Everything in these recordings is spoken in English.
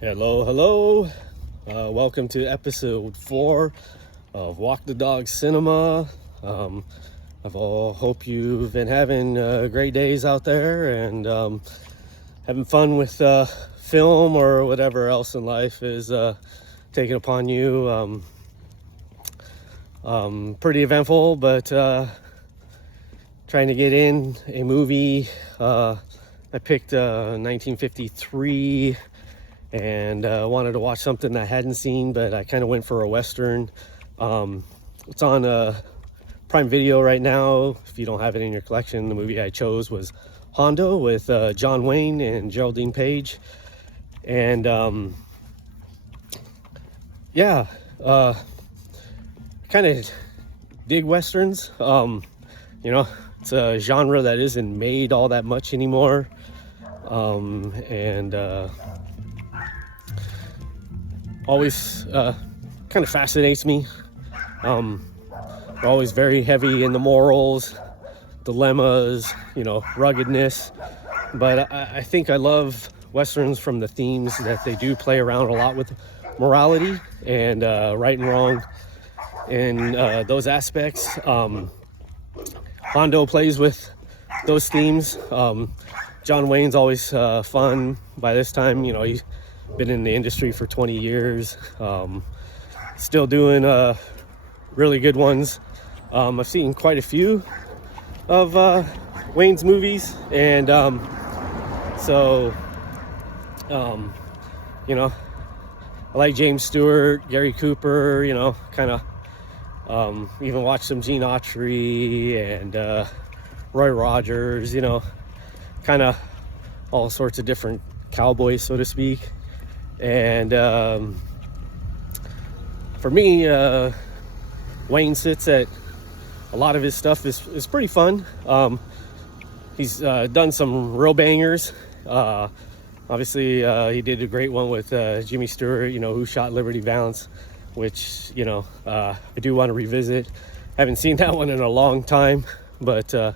Hello, hello. Welcome to episode 4 of Walk the Dog Cinema. I hope you've been having great days out there and having fun with film or whatever else in life is taking upon you. Pretty eventful, but trying to get in a movie. I picked 1953 and wanted to watch something I hadn't seen, but I kind of went for a Western. It's on Prime Video right now. If you don't have it in your collection, the movie I chose was Hondo with John Wayne and Geraldine Paige. And kind of dig Westerns. It's a genre that isn't made all that much anymore. Always kind of fascinates me. They're always very heavy in the morals, dilemmas, ruggedness. But I think I love Westerns from the themes that they do play around a lot with morality and right and wrong and those aspects. Hondo plays with those themes. John Wayne's always fun. By this time, he's been in the industry for 20 years. Still doing really good ones. I've seen quite a few of Wayne's movies, and I like James Stewart, Gary Cooper, kind of even watch some Gene Autry and Roy Rogers, kind of all sorts of different cowboys, so to speak. And for me, Wayne sits at a lot of his stuff is pretty fun. He's done some real bangers. Obviously, he did a great one with Jimmy Stewart, Who Shot Liberty Valance, which, I do want to revisit. Haven't seen that one in a long time, but, I'll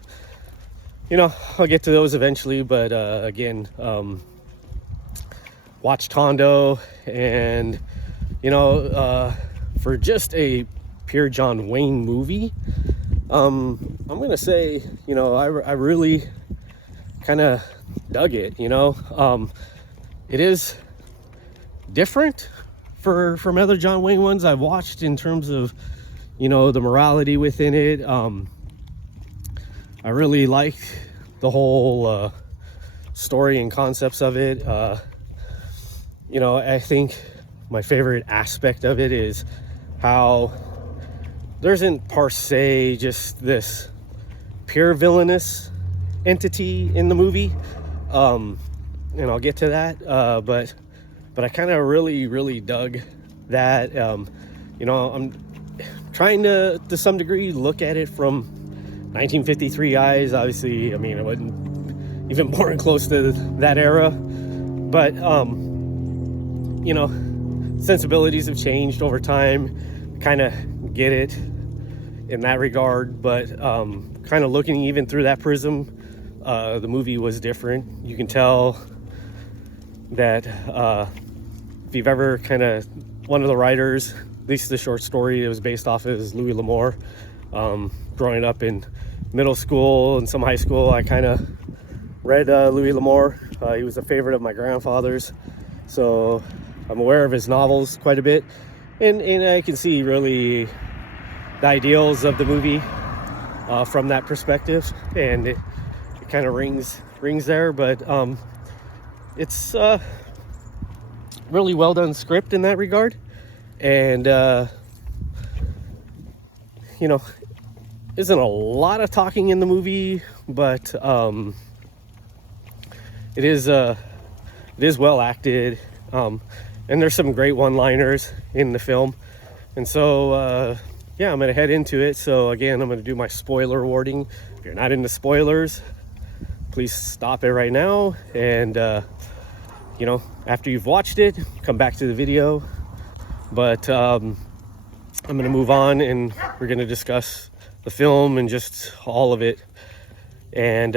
get to those eventually. But again, watched Hondo, and, for just a pure John Wayne movie, I'm going to say, I really kind of dug it, it is different from other John Wayne ones I've watched in terms of, the morality within it. I really liked the whole story and concepts of it. I think my favorite aspect of it is how there isn't per se just this pure villainous entity in the movie. And I'll get to that. But I kind of really dug that. I'm trying to some degree look at it from 1953 eyes. Obviously, I wasn't even born close to that era, but sensibilities have changed over time. Kind of get it in that regard, but kind of looking even through that prism, the movie was different. You can tell that if you've ever one of the writers, at least the short story it was based off is Louis L'Amour. Growing up in middle school and some high school, I kind of read Louis L'Amour. He was a favorite of my grandfather's, so I'm aware of his novels quite a bit, and I can see really the ideals of the movie from that perspective, and it kind of rings there. But it's really well done script in that regard, and isn't a lot of talking in the movie, but it is well acted, and there's some great one-liners in the film. And so I'm gonna head into it. So again, I'm gonna do my spoiler warning. If you're not into spoilers, please stop it right now, and after you've watched it, come back to the video. But I'm gonna move on, and we're gonna discuss the film and just all of it, and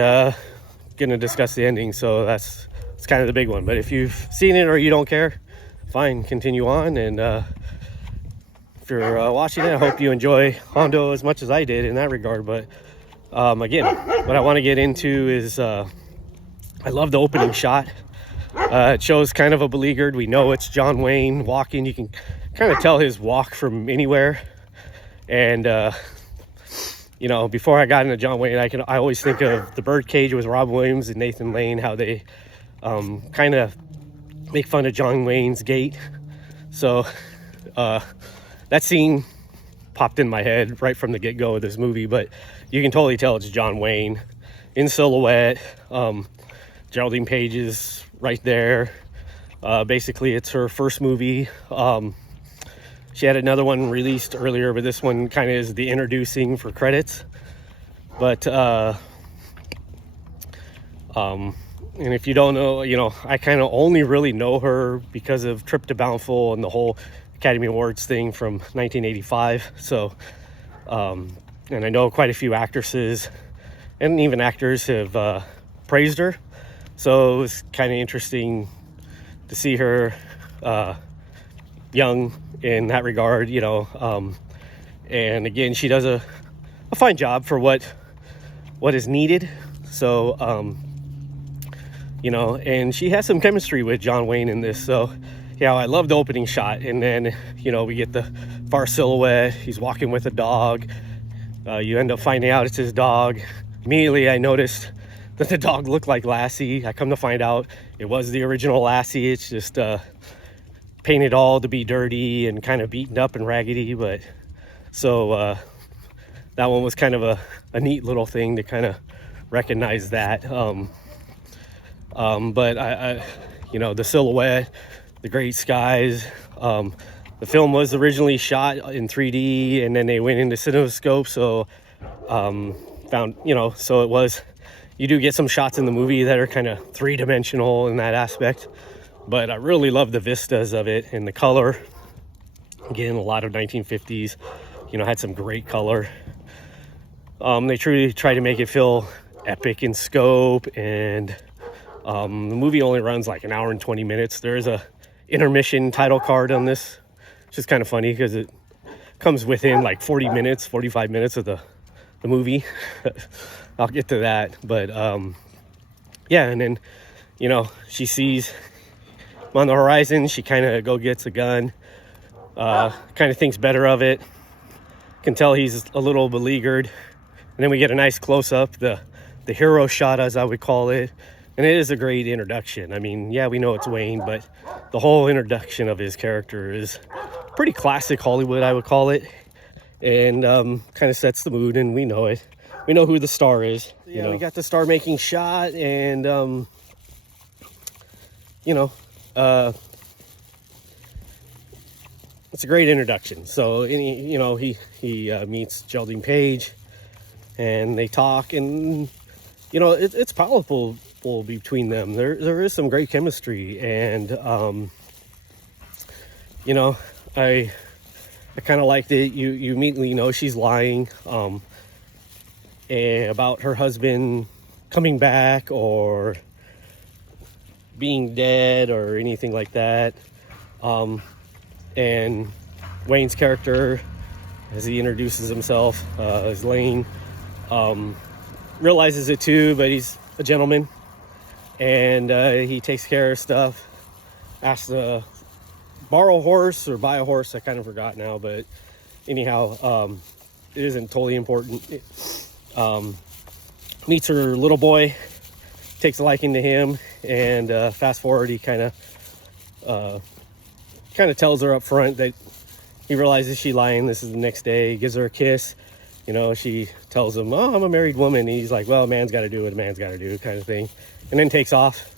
gonna discuss the ending. So that's it's kind of the big one. But if you've seen it or you don't care, fine, continue on. And if you're watching it, I hope you enjoy Hondo as much as I did in that regard. But again, what I want to get into is I love the opening shot. It shows kind of a beleaguered. We know it's John Wayne walking. You can kind of tell his walk from anywhere. And you know, before I got into John Wayne, I always think of The Birdcage with Rob Williams and Nathan Lane, how they kind of make fun of John Wayne's gait. So that scene popped in my head right from the get-go of this movie, but you can totally tell it's John Wayne in silhouette. Geraldine Paige is right there. Basically, it's her first movie. She had another one released earlier, but this one kind of is the introducing for credits. But and if you don't know, you know, I kind of only really know her because of Trip to Bountiful and the whole Academy Awards thing from 1985. So and I know quite a few actresses and even actors have praised her. So it was kind of interesting to see her young in that regard, you know. And again, she does a fine job for what is needed. So you know, and she has some chemistry with John Wayne in this. So yeah, I love the opening shot. And then, you know, we get the far silhouette. He's walking with a dog. You end up finding out it's his dog. Immediately I noticed that the dog looked like Lassie. I come to find out it was the original Lassie. It's just painted all to be dirty and kind of beaten up and raggedy. But so that one was kind of a neat little thing to kind of recognize that. But I you know, the silhouette, the great skies. The film was originally shot in 3D and then they went into CinemaScope. So found, you know, so it was, you do get some shots in the movie that are kind of three-dimensional in that aspect, but I really love the vistas of it and the color. Again, a lot of 1950s, you know, had some great color. They truly try to make it feel epic in scope, and the movie only runs like an hour and 20 minutes. There is a intermission title card on this, which is kind of funny because it comes within like 45 minutes of the movie. I'll get to that. But yeah, and then, you know, she sees him on the horizon. She kind of gets a gun, kind of thinks better of it, can tell he's a little beleaguered. And then we get a nice close-up, the hero shot, as I would call it. And it is a great introduction. I mean, yeah, we know it's Wayne, but the whole introduction of his character is pretty classic Hollywood, I would call it. And kind of sets the mood, and we know it. We know who the star is. You know, we got the star making shot, and you know, it's a great introduction. So, you know, he meets Geraldine Paige, and they talk, and you know, it's powerful between them. There is some great chemistry, and you know, I kind of liked it. You immediately know she's lying about her husband coming back or being dead or anything like that. And Wayne's character, as he introduces himself as Lane, realizes it too, but he's a gentleman, and he takes care of stuff, asks to borrow a horse or buy a horse. I kind of forgot now, but anyhow, it isn't totally important. Meets her little boy, takes a liking to him, and fast forward, he kind of tells her up front that he realizes she's lying. This is the next day. He gives her a kiss. You know, she tells him, "Oh, I'm a married woman." And he's like, "Well, a man's got to do what a man's got to do," kind of thing, and then takes off.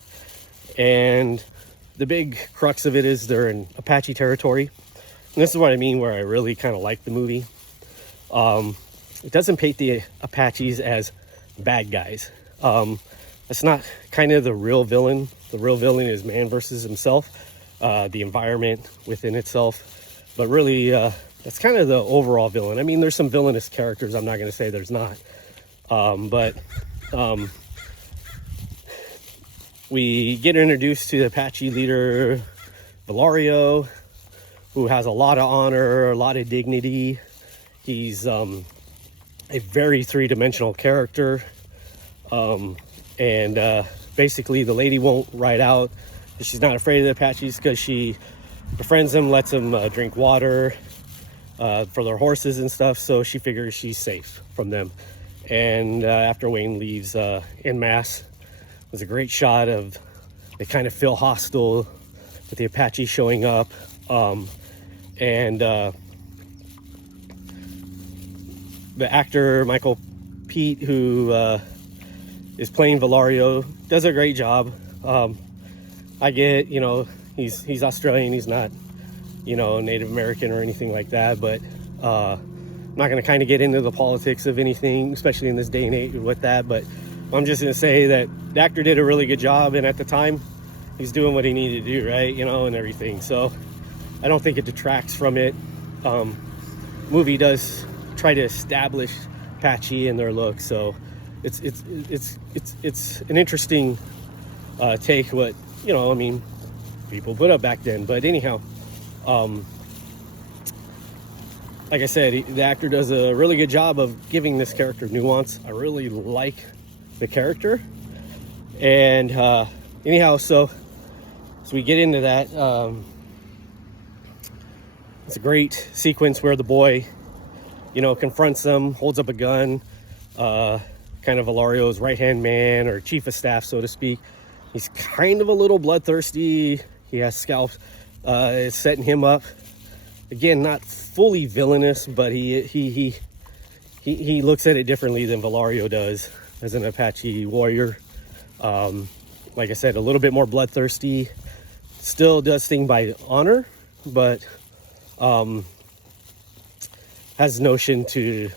And the big crux of it is they're in Apache territory. And this is what I mean, where I really kind of like the movie. It doesn't paint the Apaches as bad guys. That's not kind of the real villain. The real villain is man versus himself, the environment within itself. But really, that's kind of the overall villain. I mean, there's some villainous characters. I'm not going to say there's not. But we get introduced to the Apache leader, Valario, who has a lot of honor, a lot of dignity. He's a very three-dimensional character. Basically, the lady won't ride out. She's not afraid of the Apaches because she befriends them, lets them drink water for their horses and stuff. So she figures she's safe from them. And after Wayne leaves en masse, there's a great shot of they kind of feel hostile with the Apache showing up. The actor Michael Pete, who is playing Valario, does a great job. I get, he's Australian, he's not, Native American or anything like that, but I'm not going to kind of get into the politics of anything, especially in this day and age with that, but I'm just going to say that the actor did a really good job, and at the time, he's doing what he needed to do, right, and everything, so I don't think it detracts from it. Movie does try to establish Apache and their look, so it's an interesting take what people put up back then. But anyhow, like I said, the actor does a really good job of giving this character nuance. I really like the character, and anyhow, so we get into that. It's a great sequence where the boy confronts them, holds up a gun, kind of Valario's right-hand man or chief of staff, so to speak. He's kind of a little bloodthirsty. He has scalps. It's setting him up. Again, not fully villainous, but he looks at it differently than Valario does as an Apache warrior. Like I said, a little bit more bloodthirsty. Still does things by honor, but has notion to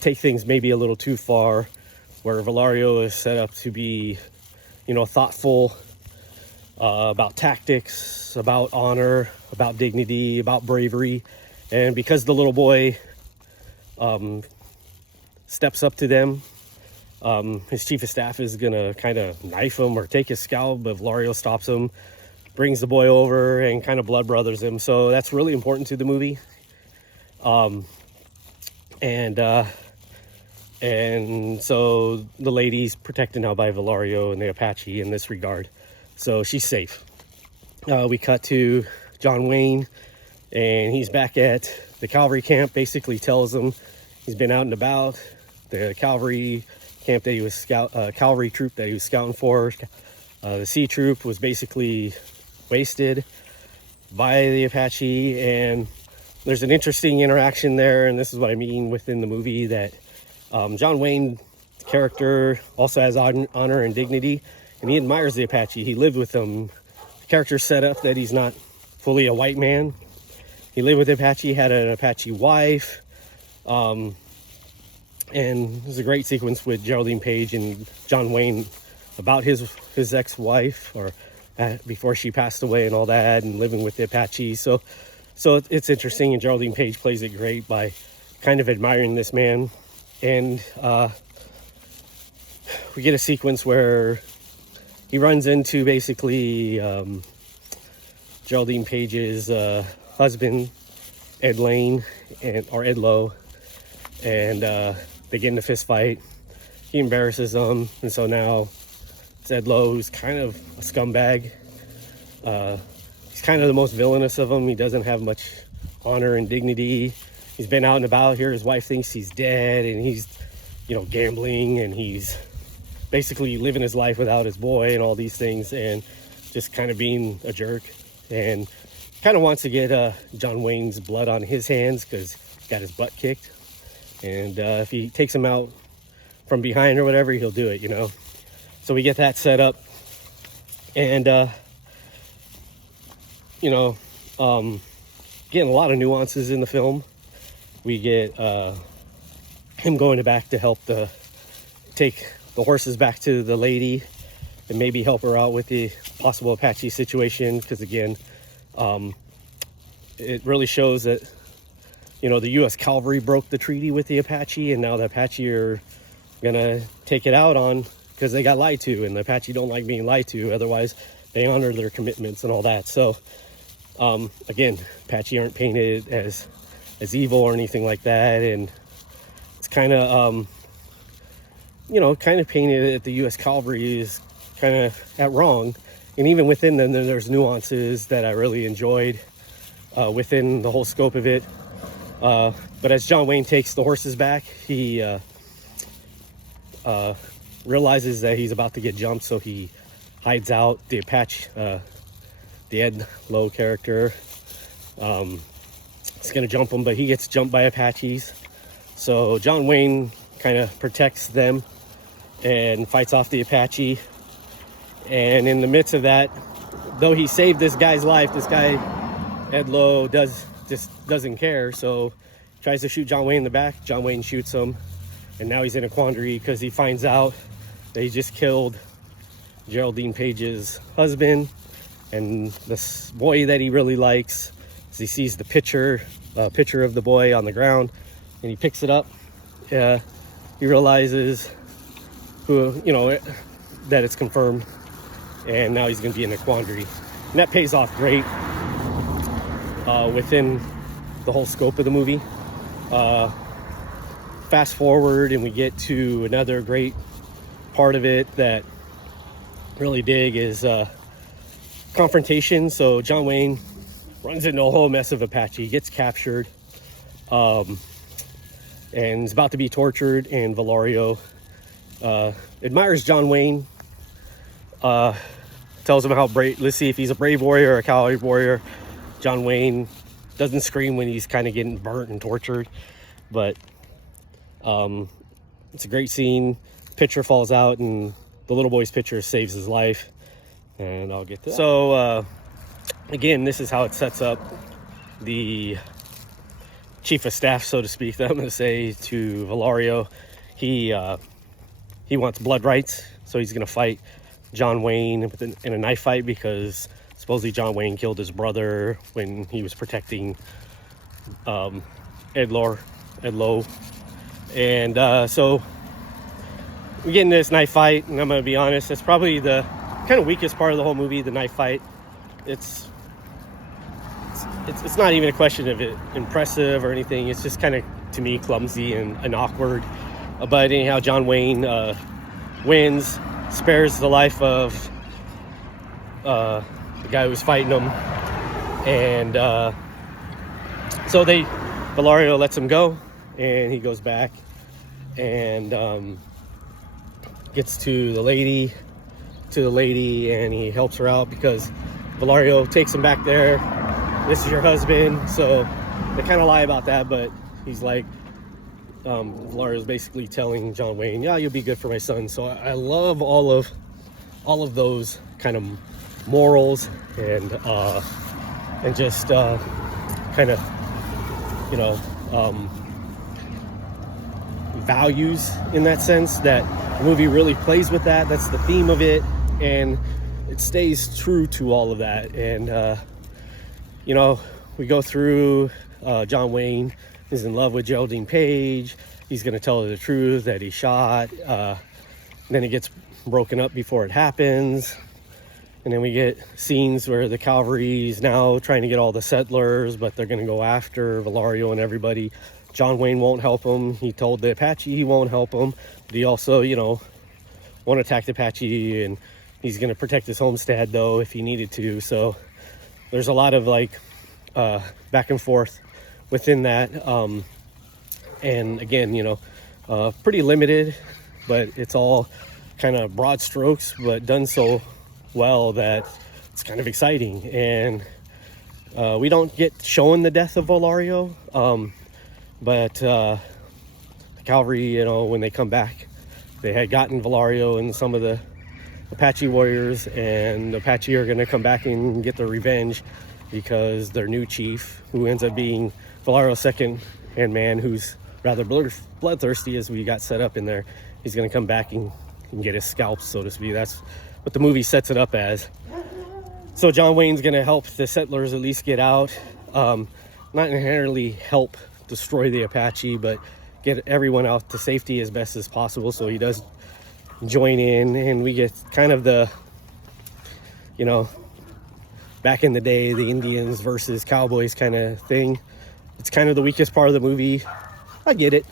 take things maybe a little too far, where Valario is set up to be, thoughtful about tactics, about honor, about dignity, about bravery. And because the little boy steps up to them, his chief of staff is gonna kind of knife him or take his scalp, but Valario stops him, brings the boy over, and kind of blood brothers him. So that's really important to the movie. And so the lady's protected now by Valario and the Apache in this regard. So she's safe. We cut to John Wayne, and he's back at the cavalry camp. Basically tells them he's been out and about. The cavalry camp that he was cavalry troop that he was scouting for. The C troop was basically wasted by the Apache, and there's an interesting interaction there, and this is what I mean within the movie, that John Wayne's character also has honor and dignity, and he admires the Apache. He lived with them. The character's set up that he's not fully a white man. He lived with the Apache, had an Apache wife, and there's a great sequence with Geraldine Paige and John Wayne about his ex-wife, or before she passed away and all that, and living with the Apache. So it's interesting, and Geraldine Paige plays it great by kind of admiring this man. And we get a sequence where he runs into basically Geraldine Paige's husband, Ed Lane, or Ed Lowe, and they get in a fist fight. He embarrasses them, and so now it's Ed Lowe, who's kind of a scumbag. He's kind of the most villainous of them. He doesn't have much honor and dignity. He's been out and about here. His wife thinks he's dead, and he's, gambling, and he's basically living his life without his boy and all these things, and just kind of being a jerk, and kind of wants to get John Wayne's blood on his hands because he got his butt kicked. And if he takes him out from behind or whatever, he'll do it, So we get that set up, and getting a lot of nuances in the film. We get him going back to help take the horses back to the lady and maybe help her out with the possible Apache situation, because again, it really shows that the U.S. cavalry broke the treaty with the Apache, and now the Apache are gonna take it out on because they got lied to, and the Apache don't like being lied to. Otherwise, they honor their commitments and all that. So, again, Apache aren't painted as evil or anything like that, and it's kind of, kind of painted at the U.S. Cavalry is kind of at wrong. And even within them, there's nuances that I really enjoyed within the whole scope of it. But as John Wayne takes the horses back, he realizes that he's about to get jumped, so he hides out. The Apache, the Ed Lowe character, is going to jump him, but he gets jumped by Apaches. So John Wayne kind of protects them and fights off the Apache. And in the midst of that, though he saved this guy's life, this guy, Ed Lowe, doesn't care. So tries to shoot John Wayne in the back. John Wayne shoots him. And now he's in a quandary because he finds out that he just killed Geraldine Paige's husband. And this boy that he really likes, as he sees the picture of the boy on the ground, and he picks it up. He realizes that it's confirmed. And now he's going to be in a quandary. And that pays off great within the whole scope of the movie. Fast forward and we get to another great part of it that really dig is confrontation. So John Wayne runs into a whole mess of Apache, gets captured, and is about to be tortured. And Valario admires John Wayne, tells him how brave, let's see if he's a brave warrior or a coward warrior. John Wayne doesn't scream when he's kind of getting burnt and tortured, but it's a great scene. Pitcher falls out and the little boy's pitcher saves his life, and I'll get to that. So again, this is how it sets up the chief of staff, so to speak, that I'm going to say to Valario. He wants blood rights, so he's going to fight John Wayne in a knife fight because supposedly John Wayne killed his brother when he was protecting Ed Lowe. And so we get into this knife fight, and I'm going to be honest, that's probably the kind of weakest part of the whole movie, the knife fight. It's not even a question of it impressive or anything. It's just kind of, to me, clumsy and awkward. But anyhow, John Wayne wins, spares the life of the guy who was fighting him, and so Valario lets him go, and he goes back and gets to the lady, and he helps her out because Valario takes him back there. This is your husband. So they kind of lie about that, but he's like, Valario's basically telling John Wayne, yeah, you'll be good for my son. So I love all of those kind of morals and just kind of, values in that sense, that the movie really plays with that. That's the theme of it, and it stays true to all of that. And we go through, John Wayne is in love with Geraldine Paige. He's going to tell her the truth that he shot. Then it gets broken up before it happens. And then we get scenes where the cavalry is now trying to get all the settlers, but they're going to go after Valario and everybody. John Wayne won't help him. He told the Apache he won't help him. But he also, won't attack the Apache, and he's going to protect his homestead, though, if he needed to. So there's a lot of, back and forth within that. And again, pretty limited, but it's all kind of broad strokes, but done so well that it's kind of exciting. And we don't get shown the death of Valario, but the cavalry, when they come back, they had gotten Valario and some of the Apache warriors, and the Apache are going to come back and get their revenge because their new chief, who ends up being Valario's second-hand man, who's rather bloodthirsty, as we got set up in there, he's going to come back and get his scalp, so to speak. That's what the movie sets it up as. So John Wayne's going to help the settlers at least get out. Not inherently help destroy the Apache, but get everyone out to safety as best as possible. So he does join in, and we get kind of the, you know, back in the day, the Indians versus cowboys kind of thing. It's kind of the weakest part of the movie. I get it.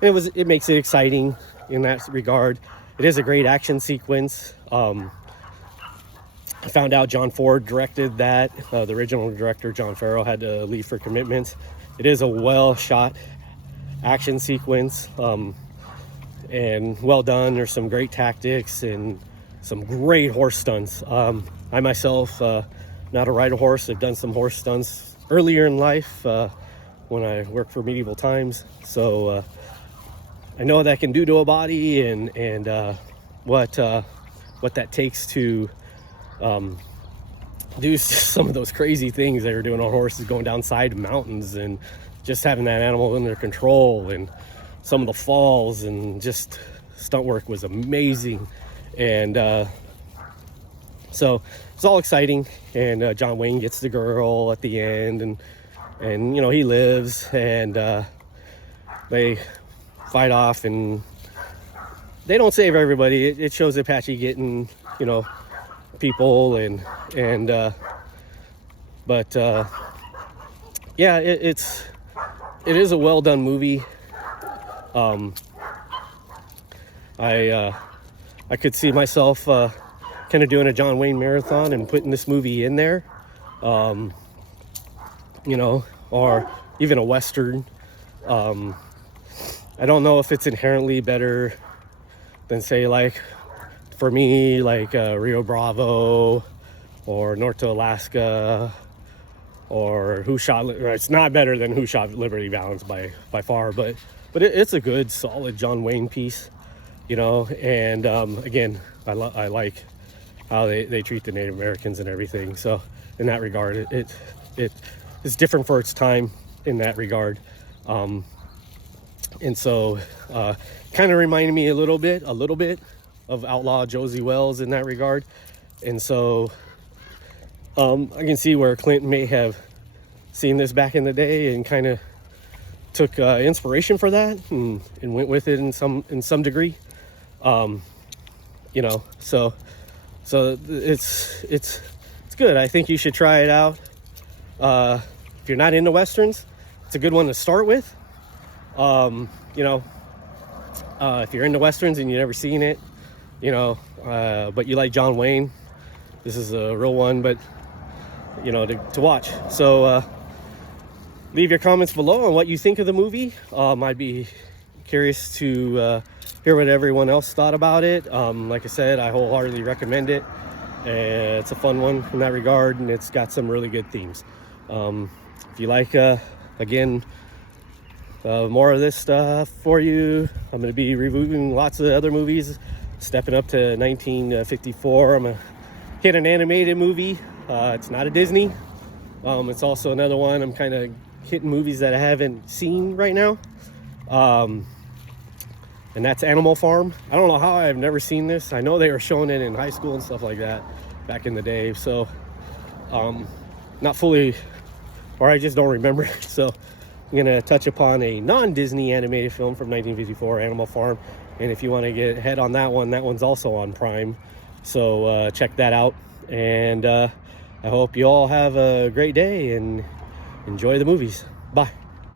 It makes it exciting in that regard. It is a great action sequence. I found out John Ford directed that. The original director, John Farrell, had to leave for commitments. It is a well shot action sequence, and well done. There's some great tactics and some great horse stunts. I myself, not a rider horse, I've done some horse stunts earlier in life when I worked for Medieval Times. So I know what that can do to a body, and what that takes to do some of those crazy things they were doing on horses, going down side mountains and just having that animal under control, and some of the falls, and just stunt work was amazing. And so it's all exciting, and John Wayne gets the girl at the end, and you know, he lives, and they fight off, and they don't save everybody. It shows Apache getting, you know, people, but yeah, it is a well done movie. I could see myself kind of doing a John Wayne marathon and putting this movie in there, you know, or even a Western. I don't know if it's inherently better than, say, like, for me, like Rio Bravo or North to Alaska, or it's not better than Who Shot Liberty Valance by far, but it's a good, solid John Wayne piece, you know. And again, I like how they treat the Native Americans and everything. So in that regard, it is different for its time in that regard. And so kind of reminded me a little bit of Outlaw Josie Wells in that regard. And so I can see where Clint may have seen this back in the day and kind of took inspiration for that and went with it in some degree. You know, so it's good. I think you should try it out. If you're not into Westerns, it's a good one to start with. You know, if you're into Westerns and you've never seen it, you know, but you like John Wayne, this is a real one, but, you know, to watch. So leave your comments below on what you think of the movie. I'd be curious to hear what everyone else thought about it. Like I said, I wholeheartedly recommend it. It's a fun one in that regard, and it's got some really good themes. If you like, again, more of this stuff for you, I'm going to be reviewing lots of other movies, stepping up to 1954. I'm going to hit an animated movie. It's not a Disney. It's also another one. I'm kind of hitting movies that I haven't seen right now. And that's Animal Farm. I don't know how I've never seen this. I know they were showing it in high school and stuff like that back in the day. So not fully, or I just don't remember it. So I'm going to touch upon a non-Disney animated film from 1954, Animal Farm. And if you want to get ahead on that one's also on Prime. So check that out. And I hope you all have a great day and enjoy the movies. Bye.